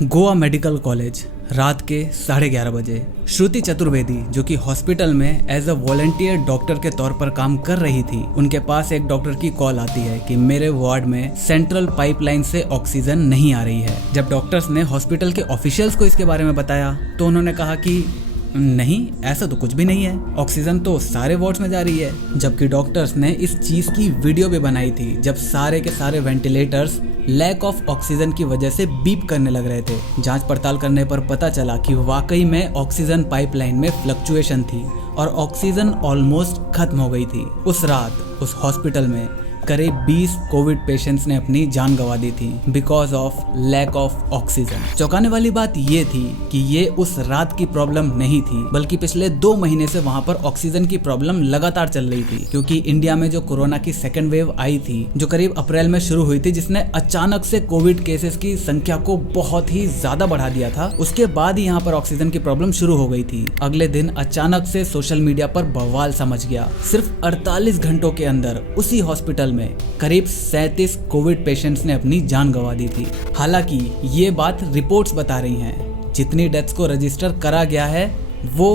Goa medical college, रात के 11:30 बजे। श्रुति चतुर्वेदी, जो कि हॉस्पिटल में एज अ वॉलंटियर डॉक्टर के तौर पर काम कर रही थी, उनके पास एक डॉक्टर की कॉल आती है कि मेरे वार्ड में सेंट्रल पाइपलाइन से ऑक्सीजन नहीं आ रही है। जब डॉक्टर्स ने हॉस्पिटल के ऑफिशियल्स को इसके बारे में बताया तो उन्होंने कहा कि नहीं, ऐसा तो कुछ भी नहीं है, ऑक्सीजन तो सारे वार्ड्स में जा रही है। जबकि डॉक्टर्स ने इस चीज की वीडियो भी बनाई थी जब सारे के सारे वेंटिलेटर्स लैक ऑफ ऑक्सीजन की वजह से बीप करने लग रहे थे। जांच पड़ताल करने पर पता चला कि वाकई में ऑक्सीजन पाइपलाइन में फ्लक्चुएशन थी और ऑक्सीजन ऑलमोस्ट खत्म हो गई थी। उस रात उस हॉस्पिटल में करीब 20 कोविड पेशेंट्स ने अपनी जान गंवा दी थी because of lack of oxygen. चौंकाने वाली बात ये थी कि ये उस रात की प्रॉब्लम नहीं थी, बल्कि पिछले 2 महीने से वहां पर ऑक्सीजन की प्रॉब्लम लगातार चल रही थी, क्योंकि इंडिया में जो कोरोना की सेकेंड वेव आई थी, जो करीब अप्रैल में शुरू हुई थी, जिसने अचानक से कोविड केसेस की संख्या को बहुत ही ज्यादा बढ़ा दिया था। उसके बाद ही यहाँ पर ऑक्सीजन की प्रॉब्लम शुरू हो गई थी। अगले दिन अचानक से सोशल मीडिया पर बवाल समझ गया। सिर्फ 48 घंटों के अंदर उसी हॉस्पिटल में करीब 37 कोविड पेशेंट्स ने अपनी जान गंवा दी थी। हालांकि ये बात रिपोर्ट्स बता रही हैं, जितनी डेथ्स को रजिस्टर करा गया है वो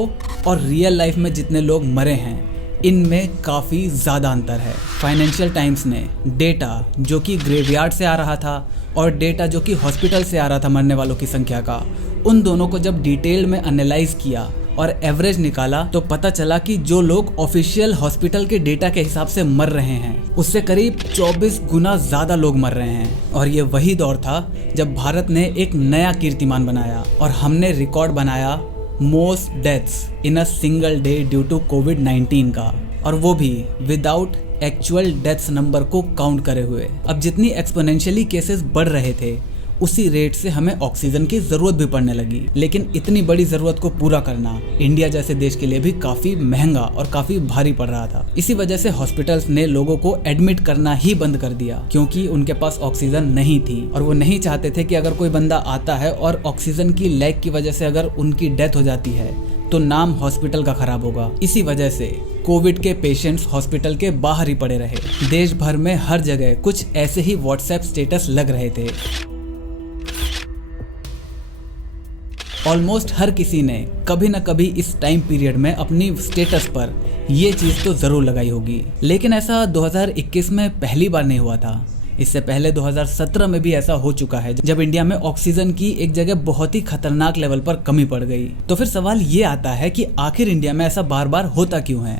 और रियल लाइफ में जितने लोग मरे हैं, इनमें काफी ज्यादा अंतर है। फाइनेंशियल टाइम्स ने डेटा जो कि ग्रेवयार्ड से आ रहा था और डेटा जो कि हॉस्पिटल से आ रहा था मरने वालों की संख्या का, उन दोनों को जब डिटेल में एनालाइज किया और एवरेज निकाला तो पता चला कि जो लोग ऑफिशियल हॉस्पिटल के डेटा के हिसाब से मर रहे हैं, उससे करीब 24 गुना ज्यादा लोग मर रहे हैं। और ये वही दौर था जब भारत ने एक नया कीर्तिमान बनाया और हमने रिकॉर्ड बनाया most deaths in a single day due to कोविड-19 का, और वो भी विदाउट एक्चुअल डेथ्स नंबर को काउंट करे हुए। अब जितनी एक्सपोनेंशियली केसेस बढ़ रहे थे, उसी रेट से हमें ऑक्सीजन की जरूरत भी पड़ने लगी। लेकिन इतनी बड़ी जरूरत को पूरा करना इंडिया जैसे देश के लिए भी काफी महंगा और काफी भारी पड़ रहा था। इसी वजह से हॉस्पिटल्स ने लोगों को एडमिट करना ही बंद कर दिया, क्योंकि उनके पास ऑक्सीजन नहीं थी और वो नहीं चाहते थे कि अगर कोई बंदा आता है और ऑक्सीजन की लैक की वजह से अगर उनकी डेथ हो जाती है तो नाम हॉस्पिटल का खराब होगा। इसी वजह से कोविड के पेशेंट्स हॉस्पिटल के बाहर ही पड़े रहे। देश भर में हर जगह कुछ ऐसे ही व्हाट्सएप स्टेटस लग रहे थे। ऑलमोस्ट हर किसी ने कभी न कभी इस टाइम पीरियड में अपनी स्टेटस पर ये चीज तो जरूर लगाई होगी। लेकिन ऐसा 2021 में पहली बार नहीं हुआ था। इससे पहले 2017 में भी ऐसा हो चुका है, जब इंडिया में ऑक्सीजन की एक जगह बहुत ही खतरनाक लेवल पर कमी पड़ गई। तो फिर सवाल ये आता है कि आखिर इंडिया में ऐसा बार बार होता क्यों है।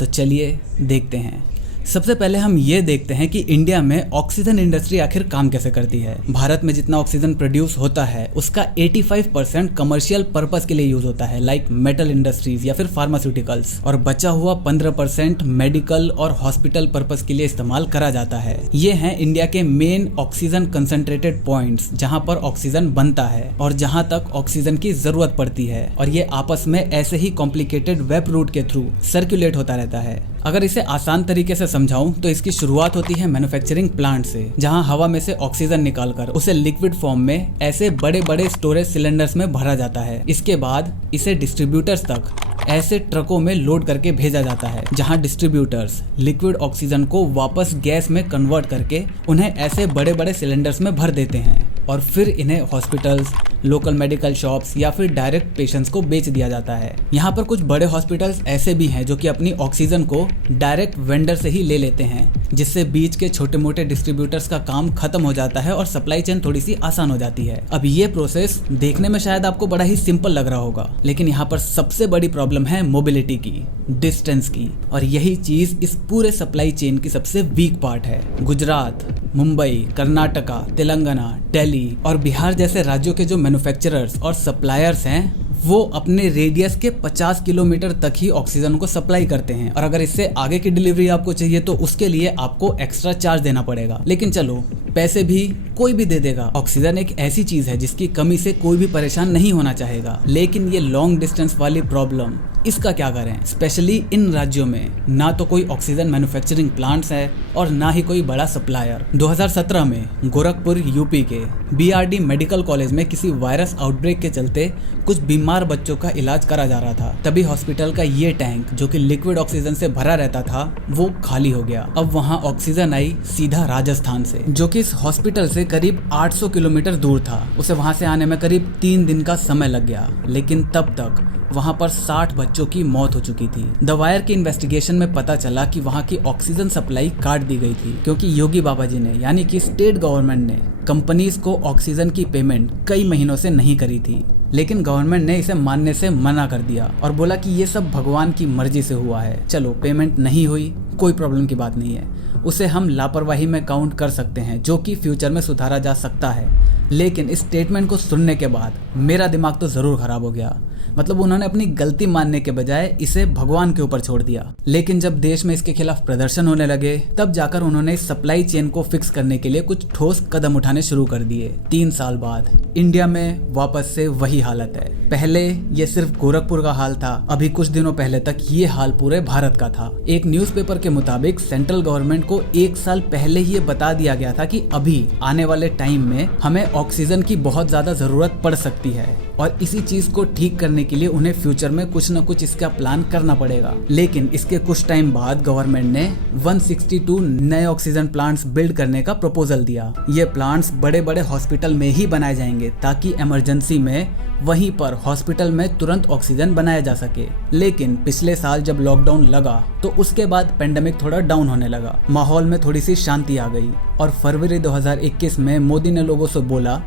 तो चलिए देखते हैं। सबसे पहले हम ये देखते हैं कि इंडिया में ऑक्सीजन इंडस्ट्री आखिर काम कैसे करती है। भारत में जितना ऑक्सीजन प्रोड्यूस होता है उसका 85% कमर्शियल पर्पस के लिए यूज होता है, लाइक मेटल इंडस्ट्रीज या फिर फार्मास्यूटिकल्स, और बचा हुआ 15% मेडिकल और हॉस्पिटल पर्पस के लिए इस्तेमाल करा जाता है। ये हैं इंडिया के मेन ऑक्सीजन कंसंट्रेटेड पॉइंट्स, जहाँ पर ऑक्सीजन बनता है और जहाँ तक ऑक्सीजन की जरूरत पड़ती है, और ये आपस में ऐसे ही कॉम्प्लिकेटेड वेब रूट के थ्रू सर्कुलेट होता रहता है। अगर इसे आसान तरीके से समझाऊं तो इसकी शुरुआत होती है मैन्युफैक्चरिंग प्लांट से, जहां हवा में से ऑक्सीजन निकालकर उसे लिक्विड फॉर्म में ऐसे बड़े बड़े स्टोरेज सिलेंडर्स में भरा जाता है। इसके बाद इसे डिस्ट्रीब्यूटर्स तक ऐसे ट्रकों में लोड करके भेजा जाता है, जहां डिस्ट्रीब्यूटर्स लिक्विड ऑक्सीजन को वापस गैस में कन्वर्ट करके उन्हें ऐसे बड़े बड़े सिलेंडर्स में भर देते हैं, और फिर इन्हें हॉस्पिटल्स, लोकल मेडिकल शॉप्स या फिर डायरेक्ट पेशेंट्स को बेच दिया जाता है। यहाँ पर कुछ बड़े हॉस्पिटल्स ऐसे भी हैं जो कि अपनी ऑक्सीजन को डायरेक्ट वेंडर से ही ले लेते हैं, जिससे बीच के छोटे मोटे डिस्ट्रीब्यूटर्स का काम खत्म हो जाता है और सप्लाई चेन थोड़ी सी आसान हो जाती है। अब ये प्रोसेस देखने में शायद आपको बड़ा ही सिंपल लग रहा होगा, लेकिन यहाँ पर सबसे बड़ी प्रॉब्लम है मोबिलिटी की, डिस्टेंस की, और यही चीज इस पूरे सप्लाई चेन की सबसे वीक पार्ट है। गुजरात, मुंबई, कर्नाटका, तेलंगाना, दिल्ली और बिहार जैसे राज्यों के जो मैन्युफैक्चरर्स और सप्लायर्स हैं, वो अपने रेडियस के 50 किलोमीटर तक ही ऑक्सीजन को सप्लाई करते हैं, और अगर इससे आगे की डिलीवरी आपको चाहिए तो उसके लिए आपको एक्स्ट्रा चार्ज देना पड़ेगा। लेकिन चलो, पैसे भी कोई भी दे देगा। ऑक्सीजन एक ऐसी चीज है जिसकी कमी से कोई भी परेशान नहीं होना चाहेगा। लेकिन ये लॉन्ग डिस्टेंस वाली प्रॉब्लम, इसका क्या करें, स्पेशली इन राज्यों में ना तो कोई ऑक्सीजन मैन्युफैक्चरिंग प्लांट्स है और ना ही कोई बड़ा सप्लायर। 2017 में गोरखपुर यूपी के बीआरडी मेडिकल कॉलेज में किसी वायरस आउटब्रेक के चलते कुछ बीमार बच्चों का इलाज करा जा रहा था। तभी हॉस्पिटल का ये टैंक जो कि लिक्विड ऑक्सीजन से भरा रहता था वो खाली हो गया। अब वहाँ ऑक्सीजन आई सीधा राजस्थान से, जो कि इस इस हॉस्पिटल से करीब 800 किलोमीटर दूर था। उसे वहां से आने में करीब 3 दिन का समय लग गया, लेकिन तब तक वहां पर 60 बच्चों की मौत हो चुकी थी। द वायर की इन्वेस्टिगेशन में पता चला कि वहां की ऑक्सीजन सप्लाई काट दी गई थी, क्योंकि योगी बाबा जी ने यानी कि स्टेट गवर्नमेंट ने कंपनीज को ऑक्सीजन की पेमेंट कई महीनों से नहीं करी थी। लेकिन गवर्नमेंट ने इसे मानने से मना कर दिया और बोला कि ये सब भगवान की मर्जी से हुआ है। चलो, पेमेंट नहीं हुई, कोई प्रॉब्लम की बात नहीं है, उसे हम लापरवाही में काउंट कर सकते हैं, जो कि फ्यूचर में सुधारा जा सकता है। लेकिन इस स्टेटमेंट को सुनने के बाद मेरा दिमाग तो जरूर खराब हो गया। मतलब उन्होंने अपनी गलती मानने के बजाय इसे भगवान के ऊपर छोड़ दिया। लेकिन जब देश में इसके खिलाफ प्रदर्शन होने लगे, तब जाकर उन्होंने इस सप्लाई चेन को फिक्स करने के लिए कुछ ठोस कदम उठाने शुरू कर दिए। 3 साल बाद इंडिया में वापस से वही हालत है। पहले ये सिर्फ गोरखपुर का हाल था, अभी कुछ दिनों पहले तक ये हाल पूरे भारत का था। एक न्यूज़पेपर के मुताबिक सेंट्रल गवर्नमेंट को 1 साल पहले ही ये बता दिया गया था कि अभी आने वाले टाइम में हमें ऑक्सीजन की बहुत ज्यादा जरूरत पड़ सकती है, और इसी चीज को ठीक करने के लिए उन्हें फ्यूचर में कुछ न कुछ इसका प्लान करना पड़ेगा। लेकिन इसके कुछ टाइम बाद गवर्नमेंट ने 162 नए ऑक्सीजन प्लांट्स बिल्ड करने का प्रपोजल दिया। ये प्लांट्स बड़े बड़े हॉस्पिटल में ही बनाए जाएंगे, ताकि इमरजेंसी में वहीं पर हॉस्पिटल में तुरंत ऑक्सीजन बनाया जा सके। लेकिन पिछले साल जब लॉकडाउन लगा, तो उसके बाद पेंडेमिक थोड़ा डाउन होने लगा, माहौल में थोड़ी सी शांति आ गई, और फरवरी 2021 में मोदी ने लोगों से बोला,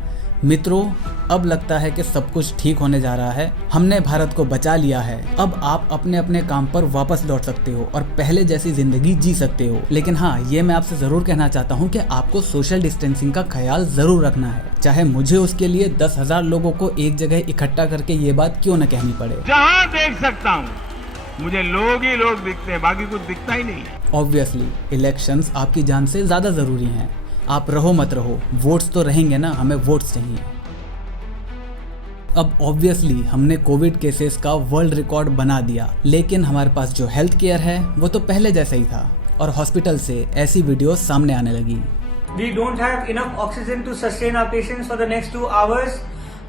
मित्रों, अब लगता है कि सब कुछ ठीक होने जा रहा है, हमने भारत को बचा लिया है, अब आप अपने अपने काम पर वापस लौट सकते हो और पहले जैसी जिंदगी जी सकते हो। लेकिन हाँ, ये मैं आपसे जरूर कहना चाहता हूँ कि आपको सोशल डिस्टेंसिंग का ख्याल जरूर रखना है, चाहे मुझे उसके लिए 10,000 लोगों को एक जगह इकट्ठा करके ये बात क्यों न कहनी पड़े। जहाँ देख सकता हूँ मुझे लोग ही लोग दिखते हैं, बाकी कुछ दिखता ही नहीं। ऑब्वियसली इलेक्शंस आपकी जान से ज्यादा जरूरी हैं। आप रहो मत रहो, वोट्स तो रहेंगे ना, हमें वोट्स चाहिए। अब ऑब्वियसली हमने कोविड केसेस का वर्ल्ड रिकॉर्ड बना दिया, लेकिन हमारे पास जो हेल्थ केयर है वो तो पहले जैसा ही था, और हॉस्पिटल से ऐसी वीडियो सामने आने लगी। We don't have enough oxygen to sustain our patients for the next 2 hours.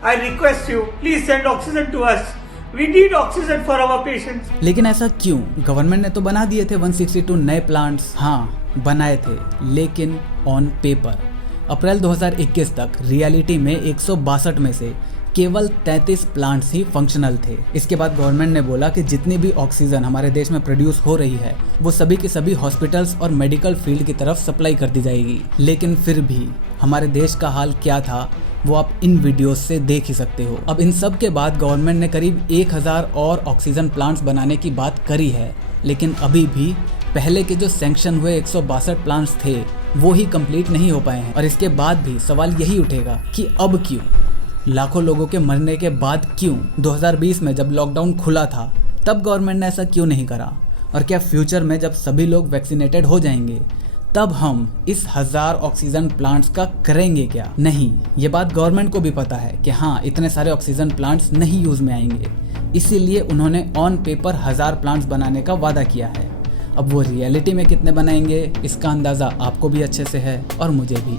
I request you, please send oxygen to us. We need oxygen for our patients. लेकिन ऐसा क्यों? गवर्नमेंट ने तो बना दिए थे 162 नए प्लांट्स। हाँ, बनाए थे, लेकिन ऑन पेपर। अप्रैल 2021 तक रियलिटी में 162 में से केवल 33 प्लांट्स ही फंक्शनल थे। इसके बाद गवर्नमेंट ने बोला कि जितनी भी ऑक्सीजन हमारे देश में प्रोड्यूस हो रही है, वो सभी के सभी हॉस्पिटल्स और मेडिकल फील्ड की तरफ सप्लाई कर दी जाएगी। लेकिन फिर भी हमारे देश का हाल क्या था, वो आप इन वीडियोस से देख ही सकते हो। अब इन सब के बाद गवर्नमेंट ने करीब 1000 और ऑक्सीजन प्लांट्स बनाने की बात करी है, लेकिन अभी भी पहले के जो सैंक्शन हुए 162 प्लांट्स थे, वो ही कंप्लीट नहीं हो पाए हैं। और इसके बाद भी सवाल यही उठेगा कि अब क्यों? लाखों लोगों के मरने के बाद क्यों? 2020 में जब लॉकडाउन खुला था, तब गवर्नमेंट ने ऐसा क्यों नहीं करा? और क्या फ्यूचर में जब सभी लोग वैक्सीनेटेड हो जाएंगे, तब हम इस 1000 ऑक्सीजन प्लांट्स का करेंगे क्या? नहीं, ये बात गवर्नमेंट को भी पता है कि हाँ, इतने सारे ऑक्सीजन प्लांट्स नहीं यूज में आएंगे, इसीलिए उन्होंने ऑन पेपर 1000 प्लांट्स बनाने का वादा किया है। अब वो रियलिटी में कितने बनाएंगे, इसका अंदाजा आपको भी अच्छे से है और मुझे भी।